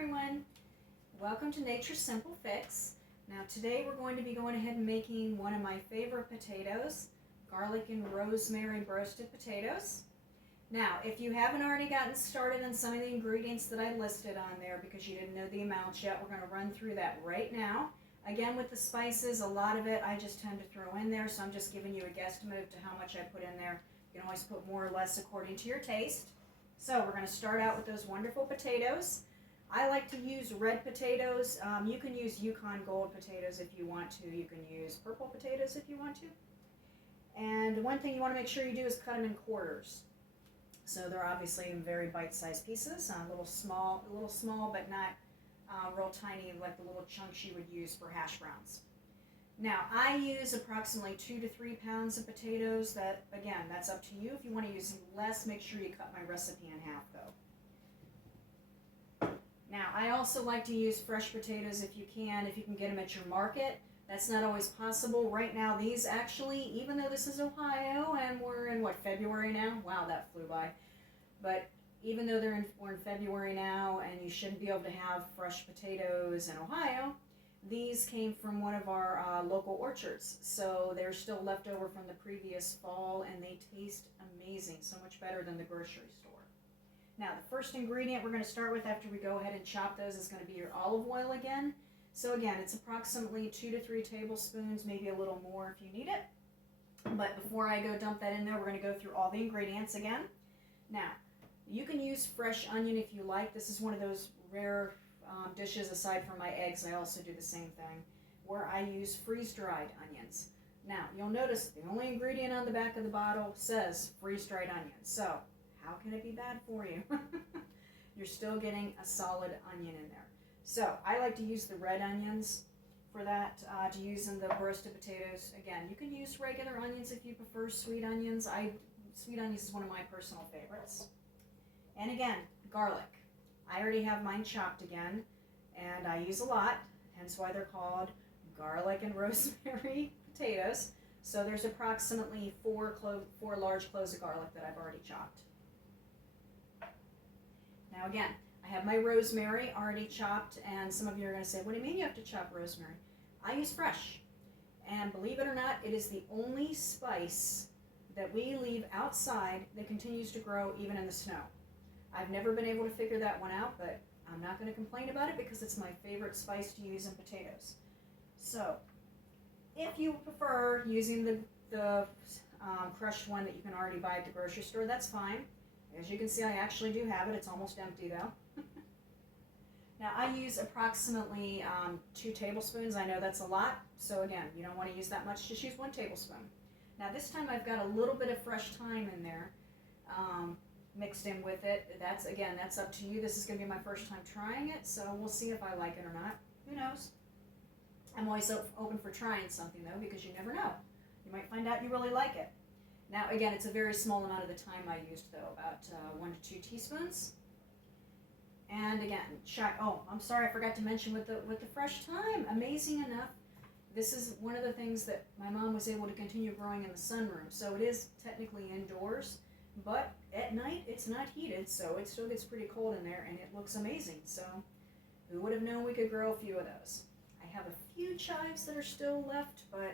everyone, welcome to Nature's Simple Fix. Now today we're going to be going ahead and making one of my favorite potatoes, garlic and rosemary broasted potatoes. Now if you haven't already gotten started on some of the ingredients that I listed on there because you didn't know the amounts yet, we're going to run through that right now. Again, with the spices, a lot of it I just tend to throw in there, so I'm just giving you a guesstimate of to how much I put in there. You can always put more or less according to your taste. So we're going to start out with those wonderful potatoes. I like to use red potatoes. You can use Yukon Gold potatoes if you want to. You can use purple potatoes if you want to. And one thing you want to make sure you do is cut them in quarters. So they're obviously in very bite-sized pieces, a little small, but not real tiny like the little chunks you would use for hash browns. Now, I use approximately 2 to 3 pounds of potatoes. That, again, that's up to you. If you want to use less, make sure you cut my recipe in half, though. Now, I also like to use fresh potatoes if you can get them at your market. That's not always possible. Right now, these actually, even though this is Ohio and we're in, February now? Wow, that flew by. But even though we're in February now and you shouldn't be able to have fresh potatoes in Ohio, these came from one of our local orchards, so they're still left over from the previous fall, and they taste amazing, so much better than the grocery store. Now, the first ingredient we're going to start with after we go ahead and chop those is going to be your olive oil again. So again, it's approximately 2 to 3 tablespoons, maybe a little more if you need it. But before I go dump that in there, we're going to go through all the ingredients again. Now, you can use fresh onion if you like. This is one of those rare dishes, aside from my eggs. I also do the same thing, where I use freeze-dried onions. Now, you'll notice the only ingredient on the back of the bottle says freeze-dried onions. So, how can it be bad for you? You're still getting a solid onion in there. So, I like to use the red onions for that, to use in the roasted potatoes. Again, you can use regular onions if you prefer sweet onions. Sweet onions is one of my personal favorites. And again, garlic. I already have mine chopped again, and I use a lot, hence why they're called garlic and rosemary potatoes. So there's approximately 4 large cloves of garlic that I've already chopped. Now again, I have my rosemary already chopped, and some of you are going to say, what do you mean you have to chop rosemary? I use fresh, and believe it or not, it is the only spice that we leave outside that continues to grow even in the snow. I've never been able to figure that one out, but I'm not going to complain about it because it's my favorite spice to use in potatoes. So, if you prefer using the crushed one that you can already buy at the grocery store, that's fine. As you can see, I actually do have it. It's almost empty, though. Now, I use approximately 2 tablespoons. I know that's a lot. So, again, you don't want to use that much. Just use 1 tablespoon. Now, this time I've got a little bit of fresh thyme in there. Mixed in with it. That's up to you. This is going to be my first time trying it, so we'll see if I like it or not. Who knows? I'm always open for trying something, though, because you never know. You might find out you really like it. Now, again, it's a very small amount of the thyme I used, though, about 1 to 2 teaspoons. And again, I'm sorry, I forgot to mention with the fresh thyme. Amazing enough, this is one of the things that my mom was able to continue growing in the sunroom. So it is technically indoors. But at night, it's not heated, so it still gets pretty cold in there, and it looks amazing. So who would have known we could grow a few of those? I have a few chives that are still left, but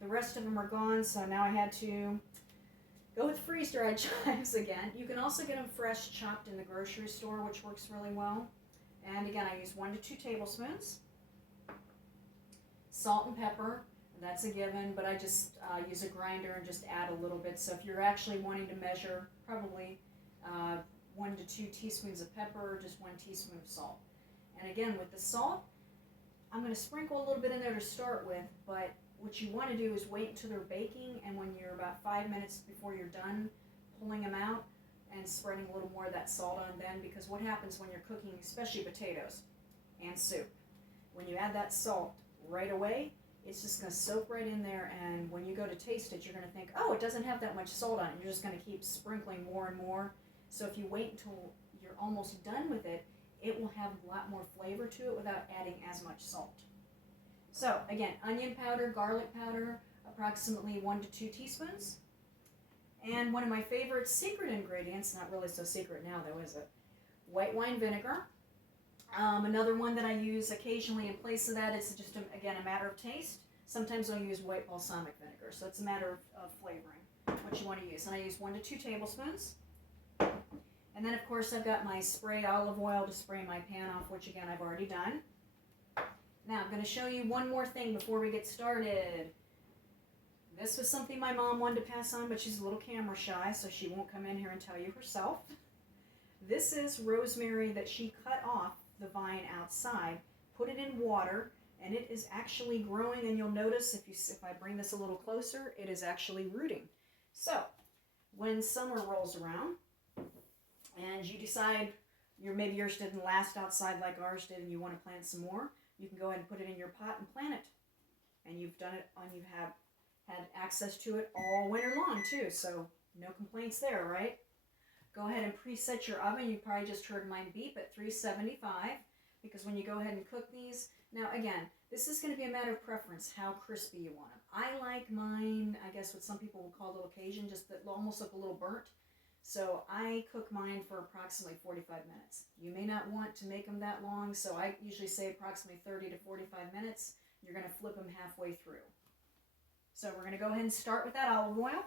the rest of them are gone, so now I had to go with freeze-dried chives again. You can also get them fresh chopped in the grocery store, which works really well. And again, I use 1 to 2 tablespoons. Salt and pepper. That's a given, but I just use a grinder and just add a little bit. So if you're actually wanting to measure, probably 1 to 2 teaspoons of pepper or just 1 teaspoon of salt. And again, with the salt, I'm going to sprinkle a little bit in there to start with, but what you want to do is wait until they're baking, and when you're about 5 minutes before you're done, pulling them out and spreading a little more of that salt on then, because what happens when you're cooking, especially potatoes and soup, when you add that salt right away, it's just going to soak right in there, and when you go to taste it, you're going to think, oh, it doesn't have that much salt on it. You're just going to keep sprinkling more and more. So if you wait until you're almost done with it, it will have a lot more flavor to it without adding as much salt. So again, onion powder, garlic powder, approximately 1 to 2 teaspoons. And one of my favorite secret ingredients, not really so secret now though, is it? White wine vinegar. Another one that I use occasionally in place of that is just, again, a matter of taste. Sometimes I'll use white balsamic vinegar, so it's a matter of flavoring what you want to use. And I use 1 to 2 tablespoons. And then, of course, I've got my spray olive oil to spray my pan off, which, again, I've already done. Now, I'm going to show you one more thing before we get started. This was something my mom wanted to pass on, but she's a little camera shy, so she won't come in here and tell you herself. This is rosemary that she cut off the vine outside, put it in water, and it is actually growing. And you'll notice if I bring this a little closer, it is actually rooting. So when summer rolls around and you decide maybe yours didn't last outside like ours did, and you want to plant some more, you can go ahead and put it in your pot and plant it. And you've done it, and you have had access to it all winter long too. So no complaints there, right? Go ahead and preset your oven. You probably just heard mine beep at 375, because when you go ahead and cook these, now again, this is going to be a matter of preference, how crispy you want them. I like mine, I guess what some people would call a little Cajun, just that almost look a little burnt. So I cook mine for approximately 45 minutes. You may not want to make them that long, so I usually say approximately 30 to 45 minutes. You're going to flip them halfway through. So we're going to go ahead and start with that olive oil.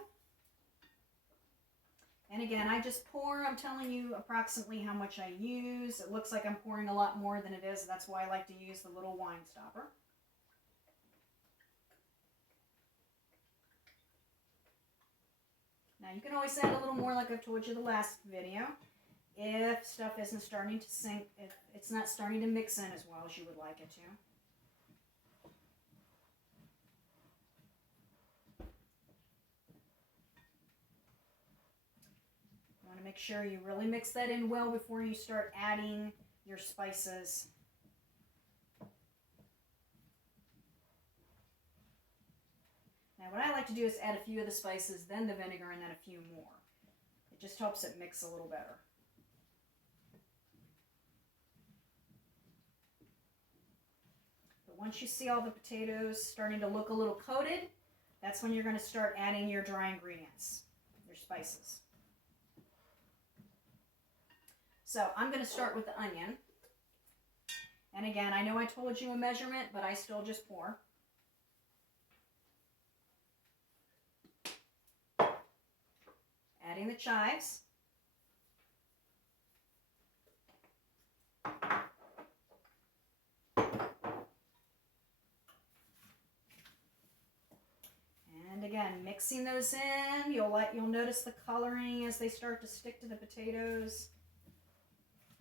And again, I just pour, I'm telling you approximately how much I use. It looks like I'm pouring a lot more than it is. That's why I like to use the little wine stopper. Now you can always add a little more like I've told you the last video. If stuff isn't starting to sink, if it's not starting to mix in as well as you would like it to. You want to make sure you really mix that in well before you start adding your spices. Now what I like to do is add a few of the spices, then the vinegar, and then a few more. It just helps it mix a little better. But once you see all the potatoes starting to look a little coated, that's when you're going to start adding your dry ingredients, your spices. So I'm going to start with the onion. And again, I know I told you a measurement, but I still just pour. Adding the chives. And again, mixing those in. You'll notice the coloring as they start to stick to the potatoes.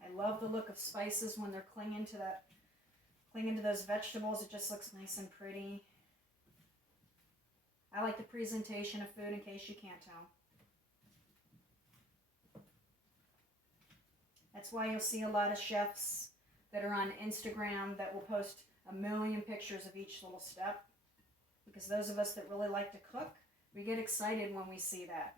I love the look of spices when they're clinging to those vegetables. It just looks nice and pretty. I like the presentation of food, in case you can't tell. That's why you'll see a lot of chefs that are on Instagram that will post a million pictures of each little step. Because those of us that really like to cook, we get excited when we see that.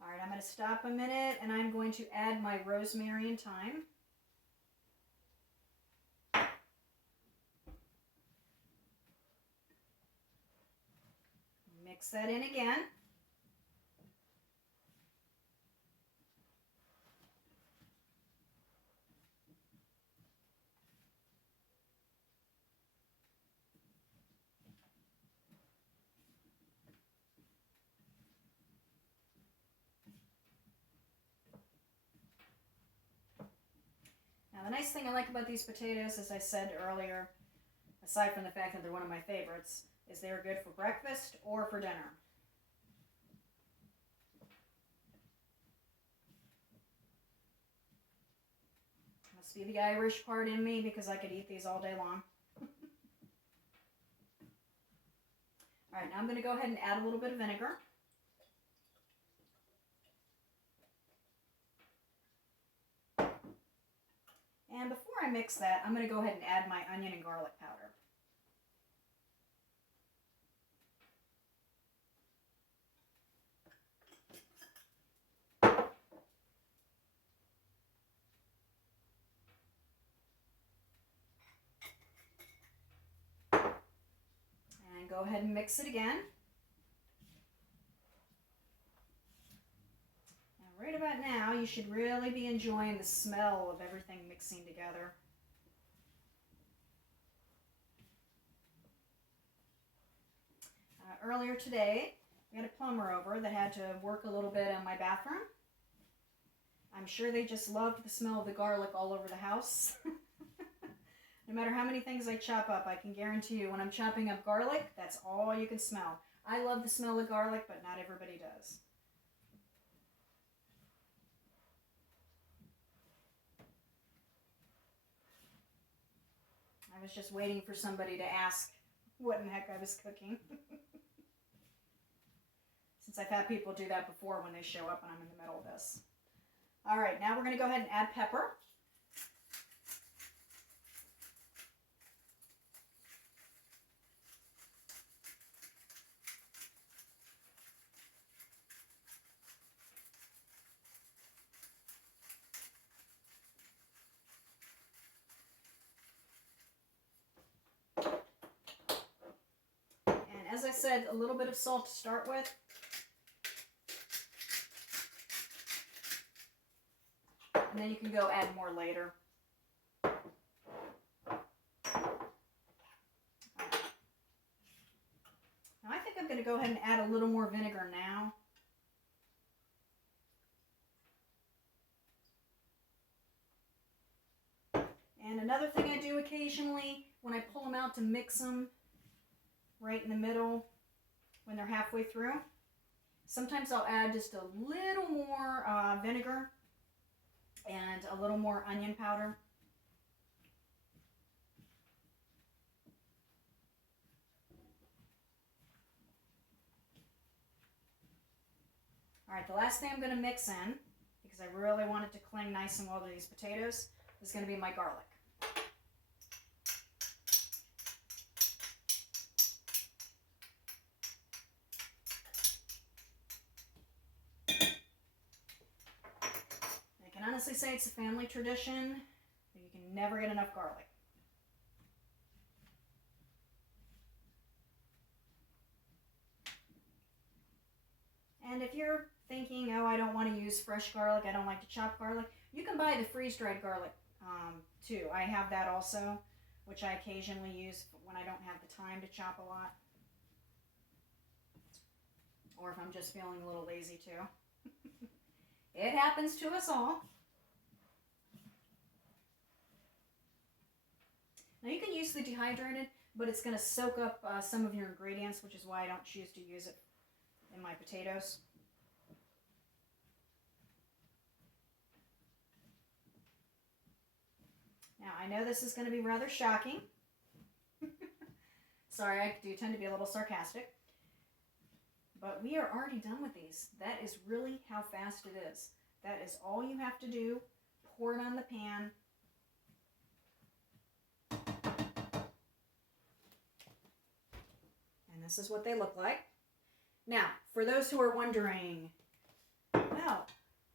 All right, I'm going to stop a minute and I'm going to add my rosemary and thyme. Mix that in again. Now the nice thing I like about these potatoes, as I said earlier, aside from the fact that they're one of my favorites, is they're good for breakfast or for dinner. Must be the Irish part in me, because I could eat these all day long. All right, now I'm going to go ahead and add a little bit of vinegar. And before I mix that, I'm going to go ahead and add my onion and garlic powder. And go ahead and mix it again. about now, you should really be enjoying the smell of everything mixing together. Earlier today, we had a plumber over that had to work a little bit in my bathroom. I'm sure they just loved the smell of the garlic all over the house. No matter how many things I chop up, I can guarantee you when I'm chopping up garlic, that's all you can smell. I love the smell of garlic, but not everybody does. I was just waiting for somebody to ask what in the heck I was cooking. Since I've had people do that before when they show up and I'm in the middle of this. All right, now we're going to go ahead and add pepper. And as I said, a little bit of salt to start with. And then you can go add more later. Now I think I'm going to go ahead and add a little more vinegar now. And another thing I do occasionally when I pull them out to mix them right in the middle when they're halfway through, sometimes I'll add just a little more vinegar and a little more onion powder. All right, the last thing I'm going to mix in, because I really want it to cling nice and well to these potatoes, is going to be my garlic. I can honestly say it's a family tradition, but you can never get enough garlic. And if you're thinking, oh, I don't want to use fresh garlic, I don't like to chop garlic, you can buy the freeze-dried garlic too. I have that also, which I occasionally use when I don't have the time to chop a lot. Or if I'm just feeling a little lazy too. It happens to us all. Now you can use the dehydrated, but it's going to soak up some of your ingredients, which is why I don't choose to use it in my potatoes. Now I know this is going to be rather shocking. Sorry, I do tend to be a little sarcastic. But we are already done with these. That is really how fast it is. That is all you have to do. Pour it on the pan. And this is what they look like. Now, for those who are wondering, well,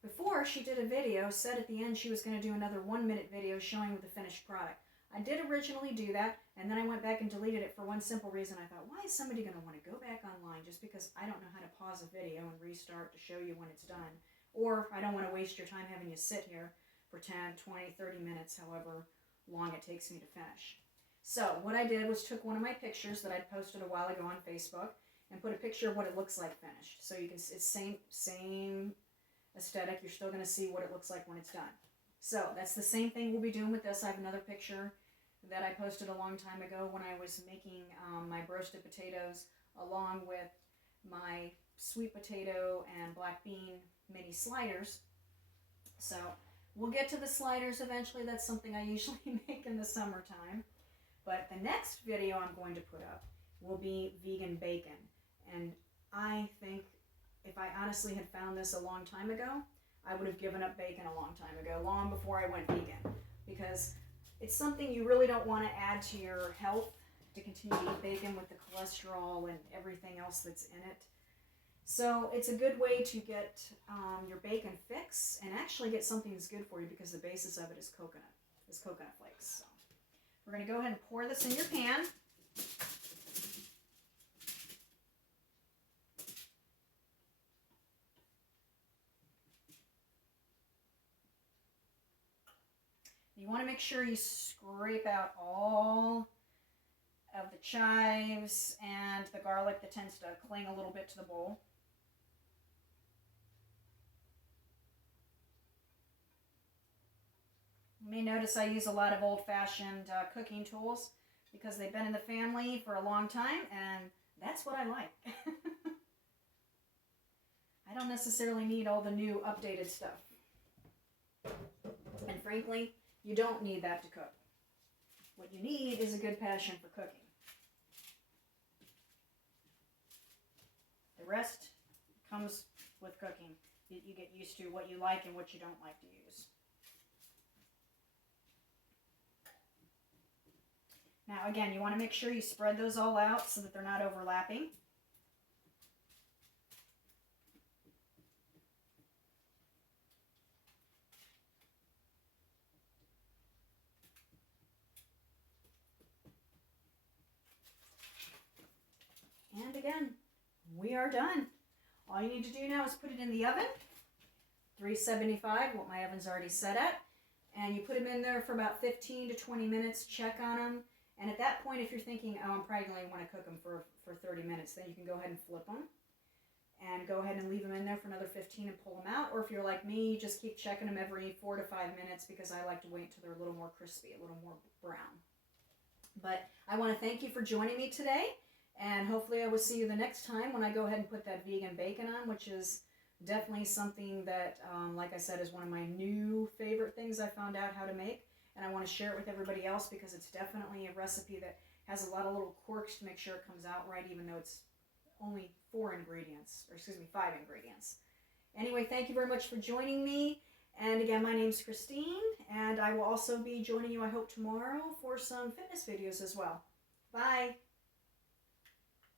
before she did a video, said at the end she was going to do another 1-minute video showing the finished product. I did originally do that, and then I went back and deleted it for one simple reason. I thought, why is somebody going to want to go back online just because I don't know how to pause a video and restart to show you when it's done? Or I don't want to waste your time having you sit here for 10, 20, 30 minutes, however long it takes me to finish. So what I did was took one of my pictures that I posted a while ago on Facebook and put a picture of what it looks like finished. So you can, it's same aesthetic. You're still going to see what it looks like when it's done. So that's the same thing we'll be doing with this. I have another picture that I posted a long time ago when I was making my broasted potatoes along with my sweet potato and black bean mini sliders. So we'll get to the sliders eventually. That's something I usually make in the summertime. But the next video I'm going to put up will be vegan bacon. And I think if I honestly had found this a long time ago, I would have given up bacon a long time ago, long before I went vegan. Because it's something you really don't want to add to your health, to continue to eat bacon with the cholesterol and everything else that's in it. So it's a good way to get your bacon fix and actually get something that's good for you, because the basis of it is coconut flakes. So we're going to go ahead and pour this in your pan. You want to make sure you scrape out all of the chives and the garlic that tends to cling a little bit to the bowl. You may notice I use a lot of old-fashioned cooking tools because they've been in the family for a long time, and that's what I like. I don't necessarily need all the new updated stuff. And frankly, you don't need that to cook. What you need is a good passion for cooking. The rest comes with cooking. You get used to what you like and what you don't like to use. Now again, you want to make sure you spread those all out so that they're not overlapping. And again, we are done. All you need to do now is put it in the oven, 375, what my oven's already set at, and you put them in there for about 15 to 20 minutes, check on them, and at that point, if you're thinking, oh, I'm probably going to want to cook them for 30 minutes, then you can go ahead and flip them, and go ahead and leave them in there for another 15 and pull them out, or if you're like me, you just keep checking them every 4 to 5 minutes, because I like to wait until they're a little more crispy, a little more brown. But I want to thank you for joining me today. And hopefully I will see you the next time when I go ahead and put that vegan bacon on, which is definitely something that, like I said, is one of my new favorite things I found out how to make. And I want to share it with everybody else because it's definitely a recipe that has a lot of little quirks to make sure it comes out right, even though it's only 5 ingredients. Anyway, thank you very much for joining me. And again, my name's Christine, and I will also be joining you, I hope, tomorrow for some fitness videos as well. Bye.